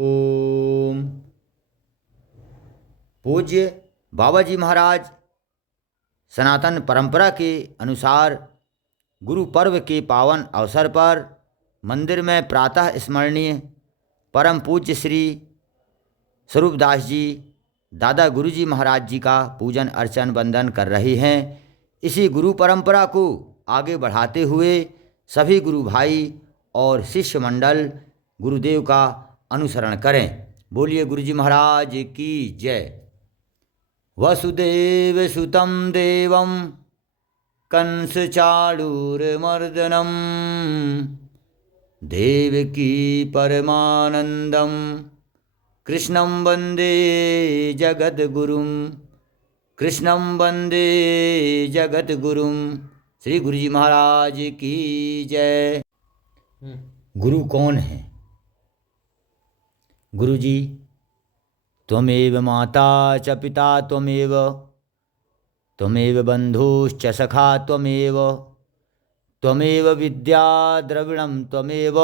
ओम। पूज्य बाबा जी महाराज सनातन परंपरा के अनुसार गुरु पर्व के पावन अवसर पर मंदिर में प्रातः स्मरणीय परम पूज्य श्री स्वरूपदास जी दादा गुरुजी महाराज जी का पूजन अर्चन वंदन कर रहे हैं। इसी गुरु परंपरा को आगे बढ़ाते हुए सभी गुरु भाई और शिष्य मंडल गुरुदेव का अनुसरण करें। बोलिए गुरुजी महाराज की जय। वसुदेव सुतं देवं कंस चाणूरमर्दनम देवकी परमानंदम कृष्णं वंदे जगद्गुरुं कृष्णं वंदे जगद्गुरुं। श्री गुरुजी महाराज की जय। गुरु कौन है? गुरुजी त्वमेव माता च पिता त्वमेव त्वमेव बंधुश्च सखा त्वमेव त्वमेव विद्या द्रविणं त्वमेव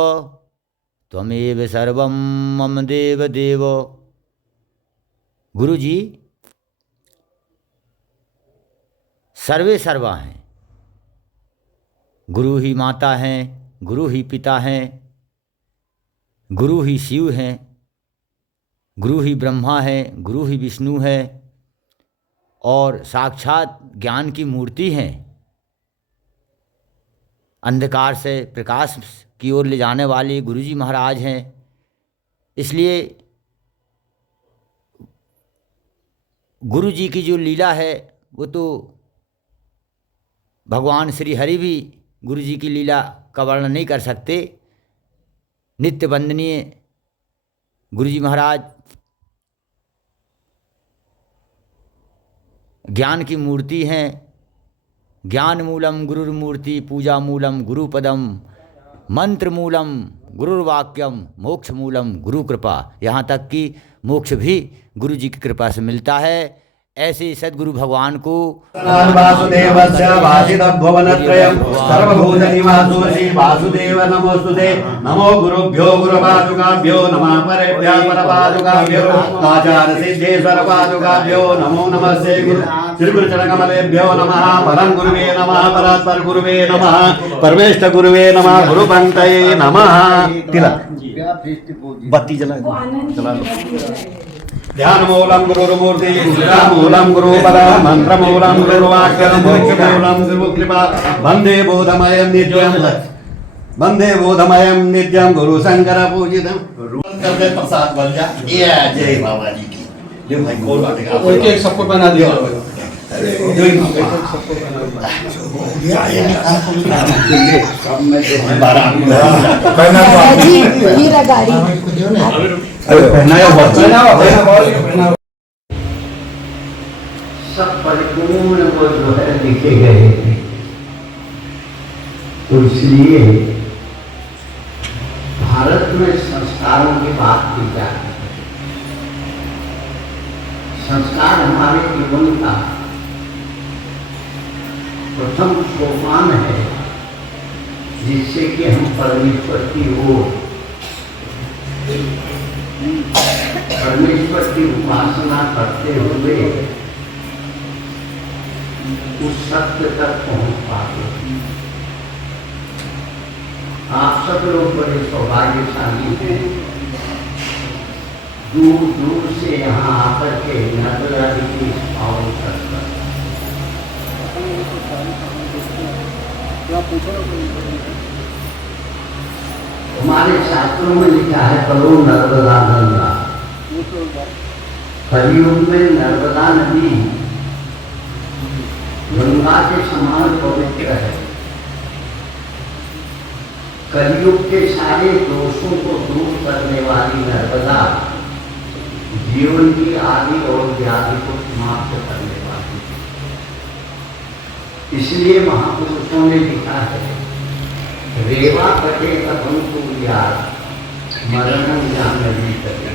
त्वमेव सर्वं मम देव देव। गुरुजी सर्वे सर्वा हैं। गुरु ही माता हैं, गुरु ही पिता हैं, गुरु ही शिव हैं, गुरु ही ब्रह्मा है, गुरु ही विष्णु है और साक्षात ज्ञान की मूर्ति हैं। अंधकार से प्रकाश की ओर ले जाने वाले गुरुजी महाराज हैं। इसलिए गुरुजी की जो लीला है वो तो भगवान श्री हरि भी गुरुजी की लीला का वर्णन नहीं कर सकते। नित्य वंदनीय गुरुजी महाराज ज्ञान की मूर्ति हैं। ज्ञान मूलम गुरुर्मूर्ति पूजा मूलम गुरुपदम मंत्र मूलम गुरुर्वाक्यम मोक्ष मूलम गुरु कृपा। यहाँ तक कि मोक्ष भी गुरु जी की कृपा से मिलता है। ऐसे सद्गुरु भगवान को वासुदेवस्य वासितभुवनत्रयं सर्वभूतनिवासो श्री वासुदेव नमोस्तुते। नमो गुरुभ्यो गुरुपादुकाभ्यो नमः परेभ्यः परपादुकाभ्यो आचार्य सिद्धेश्वर पादुकाभ्यो नमो नमस्ते गुरु श्री गुरुचरणकमलेभ्यो नमः। परम गुरुवे नमः, परात्पर गुरुवे नमः, परमेष्ठ गुरुवे नमः, गुरुपंतये नमः। तिलक बत्ती जला ध्यान मूलम गुरुर्मूर्ति मूलम गुरुपदा मंत्र मूलम गुरुवाक्यम मोक्ष मूलम गुरु कृपा। वंदे बोधमयं नित्यं वंदे बोधमयं नित्यं गुरु शंकर पूजितम। करके प्रसाद बन जा। जय बाबा जी की। ले भाई खोल बातें एक एक सबको बना दिया। सब परिपूर्ण वो जो है लिखे गए थे, तो इसलिए भारत में संस्कारों की बात की जाती है। संस्कार हमारे जीवन का प्रथम सोपान है जिससे कि हम परमेश्वर की ओर परमेश्वर की उपासना करते हुए उस सत्य तक पहुंच पाते हैं। आप सब लोग बड़े सौभाग्यशाली हैं। दूर दूर से यहाँ आकर के नर्मदा जी की पावन करते। हमारे शास्त्रों में लिखा है करो नर्मदा गंगा। कलयुग में नर्मदा नदी गंगा के समान पवित्र है। कलयुग के सारे दोषों को दूर करने वाली नर्मदा जीवन की आदि और व्याधि को समाप्त करने वाली। इसलिए महापुरुषों ने लिखा है रेवा कटे तपंतु याद मरणम ज्ञान नहीं करे।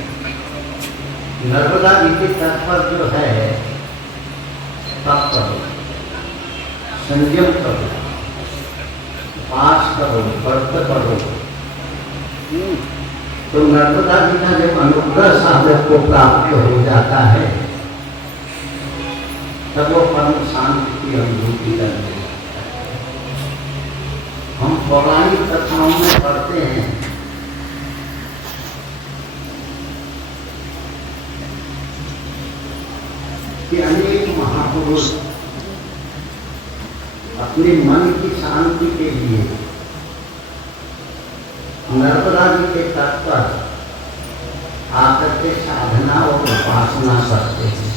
नर्मदा जी के तट पर जो है तप करो, संयम करो, पास करो, व्रत करो, तो नर्मदा जी का जब अनुग्रह साधक को प्राप्त हो जाता है तब वो परम शांति की अनुभूति करते हैं। हम पौराणिक कथाओं में पढ़ते हैं कि अनेक महापुरुष अपने मन की शांति के लिए नर्मदा जी के तट पर आकर के साधना और उपासना करते हैं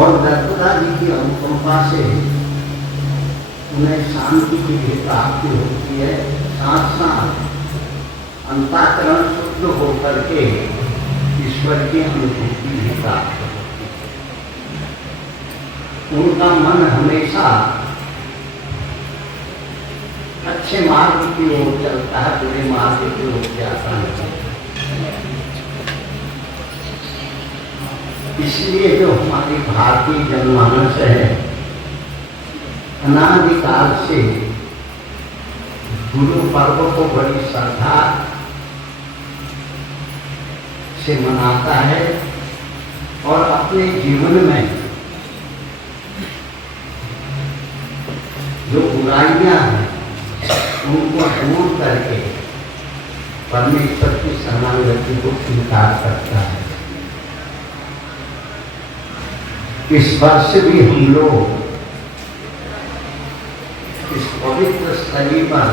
और नर्मदा जी की अनुकंपा से उन्हें शांति की भी प्राप्ति होती है। साथ साथ अंतःकरण शुद्ध होकर के ईश्वर की अनुभूति भी प्राप्त होती है। उनका मन हमेशा अच्छे मार्ग की ओर चलता है, बुरे मार्ग की ओर जाता है। इसलिए जो हमारी भारतीय जनमानस है अनादिकाल से गुरु पर्व को बड़ी श्रद्धा से मनाता है और अपने जीवन में जो बुराइयां हैं उनको दूर करके परमेश्वर की शरणागति को स्वीकार करता है। इस वर्ष भी हम लोग इस पवित्र स्थली पर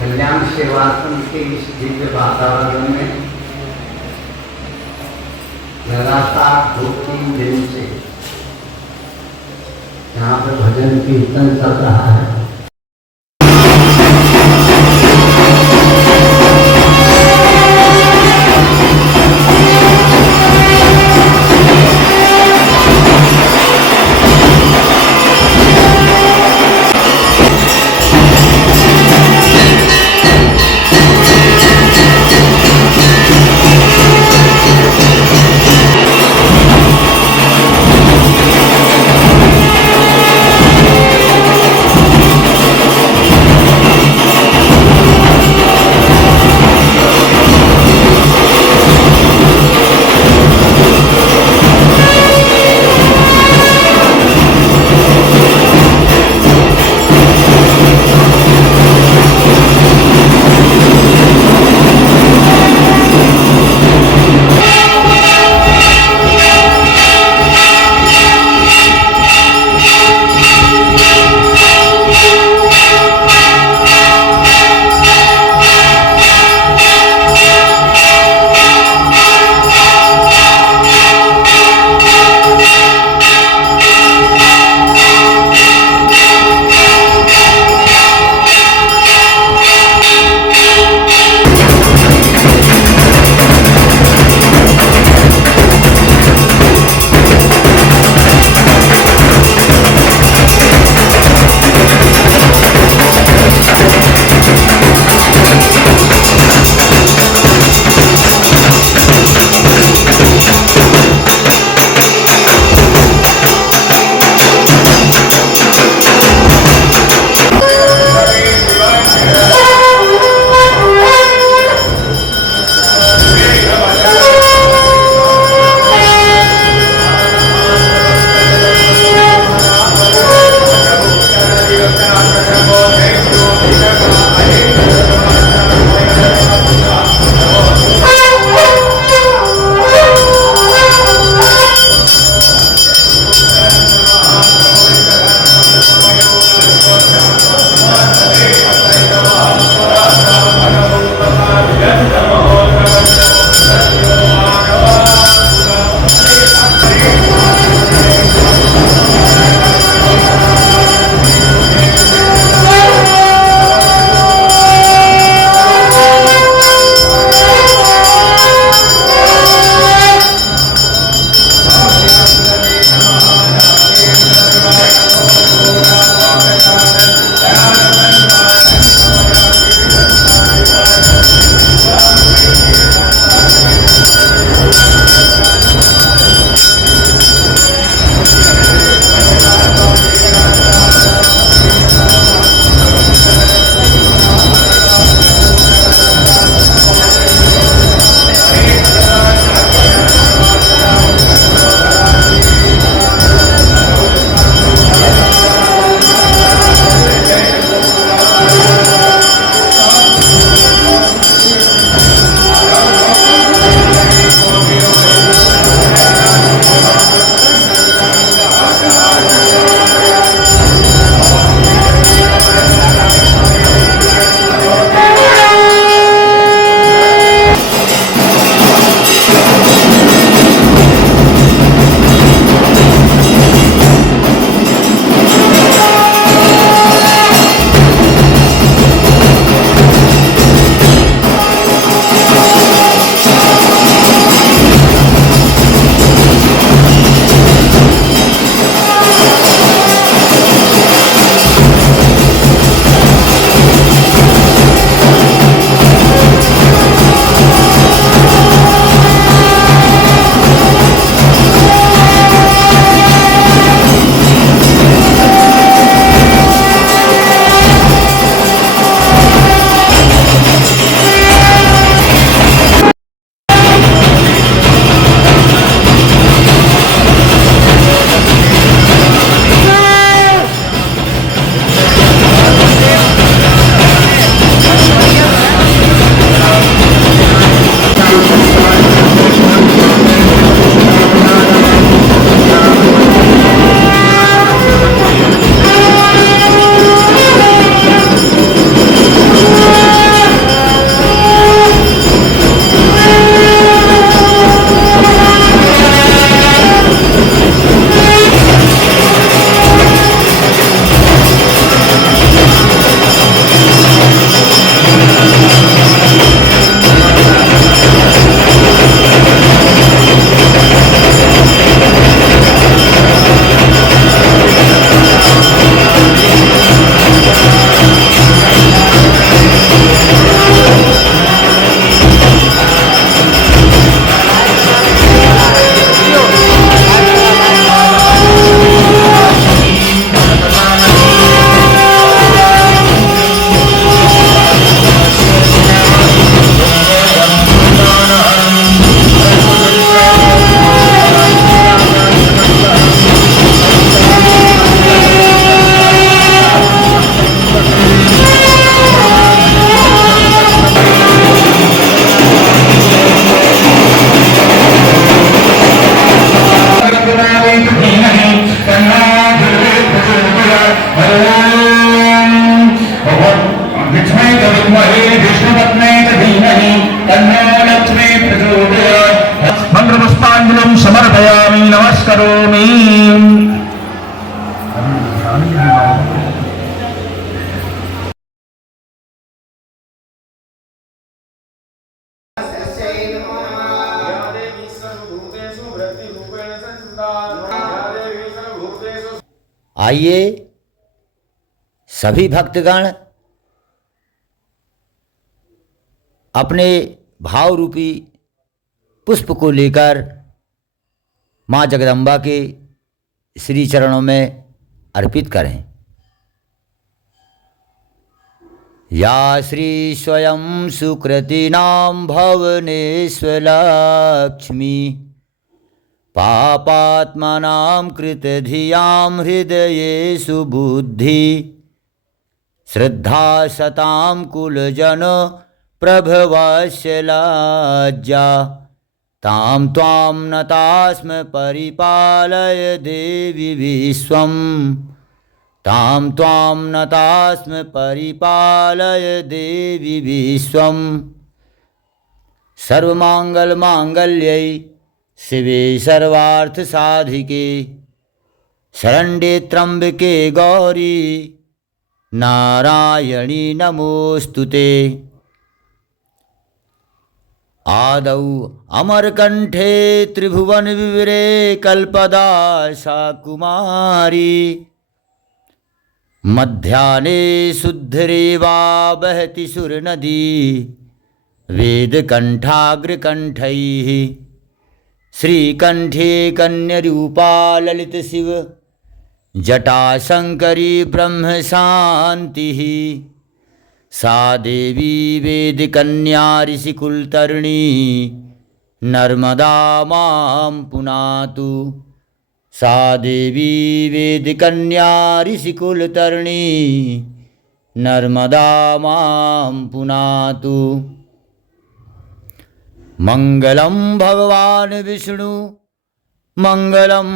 कल्याण सेवाश्रम के इस दिव्य वातावरण में लगातार 2-3 दिन से यहाँ पे भजन कीर्तन चल रहा है। करोमि। आइए सभी भक्तगण अपने भाव रूपी पुष्प को लेकर माँ जगदम्बा के श्री चरणों में अर्पित करें। या श्री स्वयं सुकृतिनां भवनेश्वलक्ष्मी पापात्मनां कृतधियां हृदयेषु बुद्धि श्रद्धा सतां कुलजन प्रभवस्य लज्जा तां त्वां नतास्म परिपालय देवी विश्वं तां त्वां नतास्म परिपालय देवी विश्वं। सर्वमाङ्गलमाङ्गल्यै शिवे सर्वार्थसाधिके शरण्ये त्र्यम्बके गौरी नारायणी नमोस्तुते। आदौ अमरकंठे त्रिभुवन विवरे कल्पदासा कुमारी मध्याह्ने शुद्धरेवा बहति सुरनदी वेदकंठाग्रकंठैः श्रीकंठे कन्यरूपा ललित शिव जटाशंकरी ब्रह्म शांतिः सा देवी वेदकन्या ऋषिकुलतरणी नर्मदा मां पुनातु सा देवी वेदकन्या ऋषिकुलतरणी नर्मदा मां पुनातु। मंगलम भगवान विष्णु मंगलम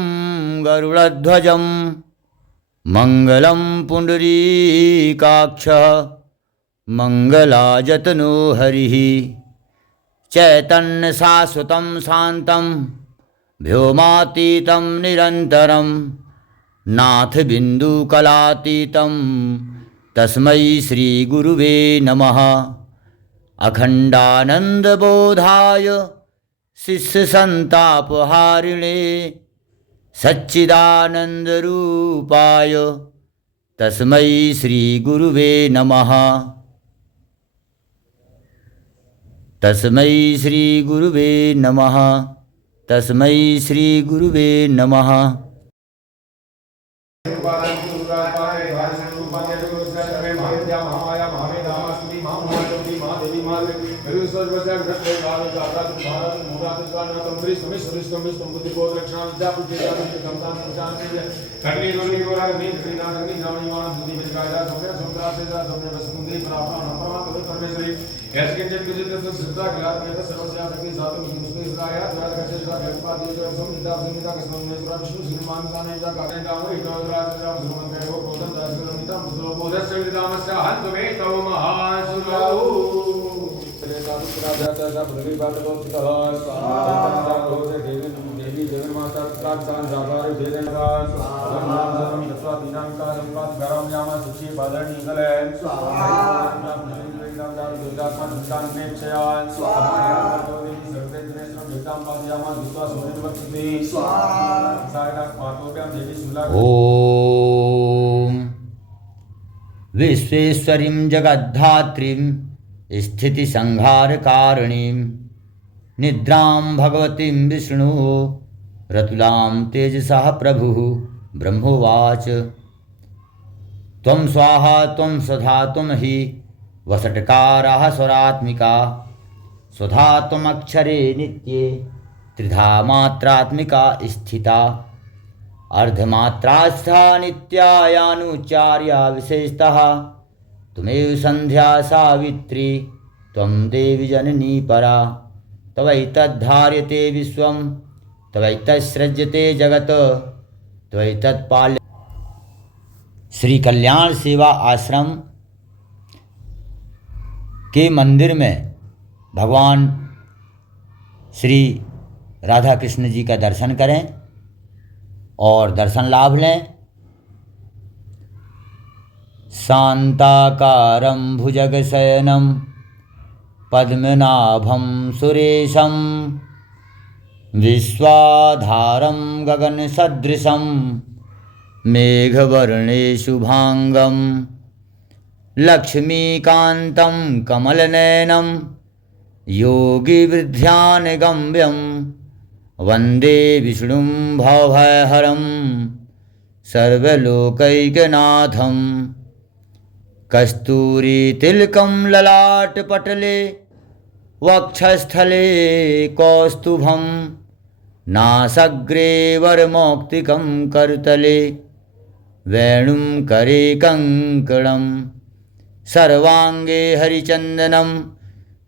गरुड़ध्वजम मंगलम पुंडरीकाक्ष मंगलाजतनो हरिः चैतन्य शाश्वतं शान्तं व्योमातीतं निरन्तरं नाथ बिन्दुकलातीतं तस्मै श्री गुरुवे नमः। अखंडानंदबोधाय शिष्यसंतापहारिणे सच्चिदानंदरूपाय तस्मै श्री गुरुवे नमः। तस्मै श्री गुरुवे नमः। तस्मै श्री गुरुवे नमः। ओम विश्वेश्वरीं जगद्धात्रीं स्थितिसंहारकारिणीं निद्रां भगवतीं विष्णुः रतुलां तेजसः प्रभुः ब्रह्मोवाच त्वं स्वाहा त्वं स्वधा त्वं हि वषट्काराः स्वरात्मिका स्वधा त्वमक्षरे नित्ये त्रिधा मात्रात्मिका स्थिता अर्धमात्रास्था नित्यायानुचार्या विशेषतः त्वमेव संध्या सावित्री त्वं देवी जननी परा तवैतद्धार्यते विश्वं तवैतत्सृज्यते जगत् तवैतत्पाल्य। श्री कल्याण सेवा आश्रम के मंदिर में भगवान श्री राधा कृष्ण जी का दर्शन करें और दर्शन लाभ लें। शांताकारं भुजगशयनं पद्मनाभं सुरेशं विश्वाधारं गगनसदृशं मेघवर्णे शुभांगं लक्ष्मीकान्तं कमलनयनं योगिवृद्ध्यानगम्यं वन्दे विष्णुं भवभयहरं सर्वलोकैकनाथं। कस्तूरीतिलकं ललाटपटले वक्षस्थले कौस्तुभं नासाग्रे वरमौक्तिकं करतले वेणुं करे कङ्कणं सर्वाङ्गे हरिचन्दनं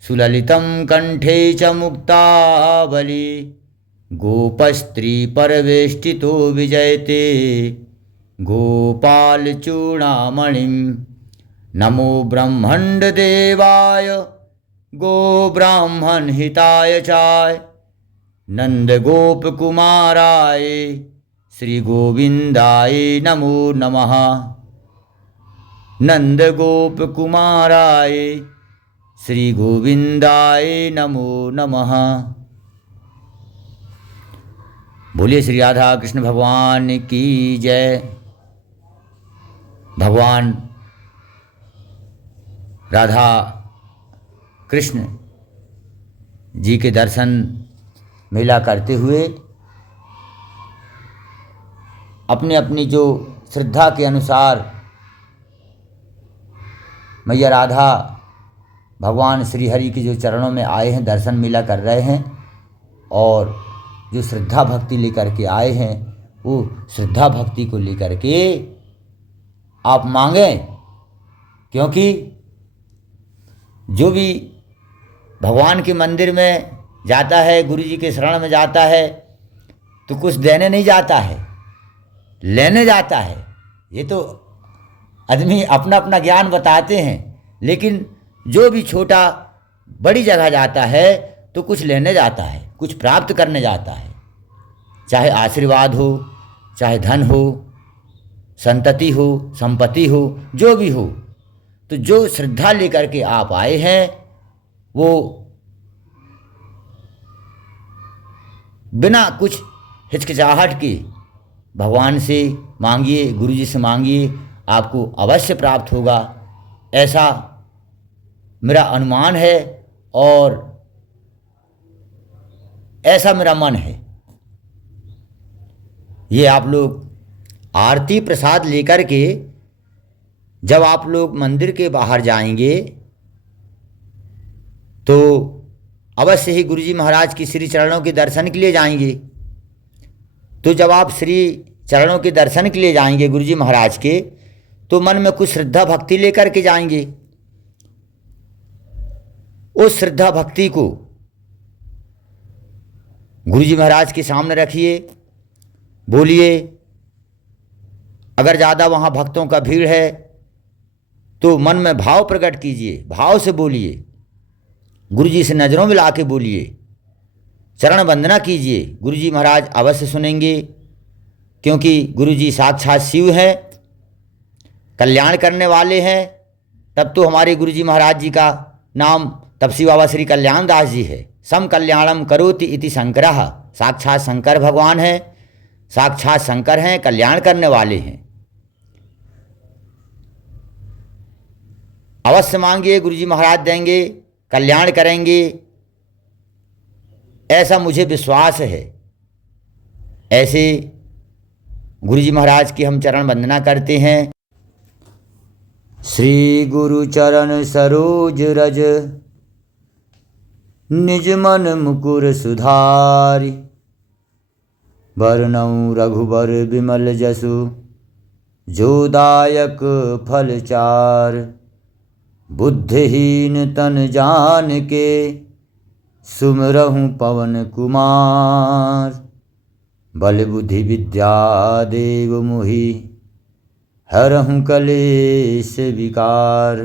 सुललितं कण्ठे च मुक्तावली गोपस्त्रीपरवेष्टितो विजयते गोपालचूडामणिं। नमो ब्रह्माण्डदेवाय गोब्राह्मणहिताय चाय नन्दगोपकुमाराय श्रीगोविन्दाय नमो नमः। नन्दगोपकुमाराय श्रीगोविन्दाय नमो नमः। बोलिए श्री राधा कृष्ण भगवान की जय। भगवान राधा कृष्ण जी के दर्शन मेला करते हुए अपनी अपनी जो श्रद्धा के अनुसार मैया राधा भगवान श्री हरि के जो चरणों में आए हैं, दर्शन मेला कर रहे हैं। और जो श्रद्धा भक्ति लेकर के आए हैं, वो श्रद्धा भक्ति को लेकर के आप मांगें, क्योंकि जो भी भगवान के मंदिर में जाता है, गुरु जी के शरण में जाता है, तो कुछ देने नहीं जाता है, लेने जाता है। ये तो आदमी अपना अपना ज्ञान बताते हैं, लेकिन जो भी छोटा बड़ी जगह जाता है तो कुछ लेने जाता है, कुछ प्राप्त करने जाता है, चाहे आशीर्वाद हो, चाहे धन हो, संतति हो, संपत्ति हो, जो भी हो। तो जो श्रद्धा लेकर के आप आए हैं, वो बिना कुछ हिचकिचाहट के भगवान से मांगिए, गुरु जी से मांगिए, आपको अवश्य प्राप्त होगा, ऐसा मेरा अनुमान है और ऐसा मेरा मन है। ये आप लोग आरती प्रसाद लेकर के जब आप लोग मंदिर के बाहर जाएंगे तो अवश्य ही गुरु जी महाराज की श्री चरणों के दर्शन के लिए जाएंगे। तो जब आप श्री चरणों के दर्शन के लिए जाएंगे गुरु जी महाराज के, तो मन में कुछ श्रद्धा भक्ति लेकर के जाएंगे। उस श्रद्धा भक्ति को गुरु जी महाराज के सामने रखिए, बोलिए। अगर ज़्यादा वहाँ भक्तों का भीड़ है तो मन में भाव प्रकट कीजिए, भाव से बोलिए, गुरु जी से नज़रों में ला के बोलिए, चरण वंदना कीजिए। गुरु जी महाराज अवश्य सुनेंगे, क्योंकि गुरु जी साक्षात शिव हैं, कल्याण करने वाले हैं। तब तो हमारे गुरु जी महाराज जी का नाम तपसी बाबा श्री कल्याण दास जी है। सम कल्याणम करोति इति शंकरः, साक्षात शंकर भगवान हैं, साक्षात शंकर हैं, कल्याण करने वाले हैं। अवश्य मांगिए, गुरु जी महाराज देंगे, कल्याण करेंगे, ऐसा मुझे विश्वास है। ऐसे गुरु जी महाराज की हम चरण वंदना करते हैं। श्री गुरु चरण सरोज रज निज मन मुकुर सुधारि, वरनौ रघुबर विमल जसु जो दायक फल चार। बुद्धिहीन तन जान के सुमिरहु पवन कुमार, बल बुद्धि विद्या देव मोहि हरहु कलेश विकार।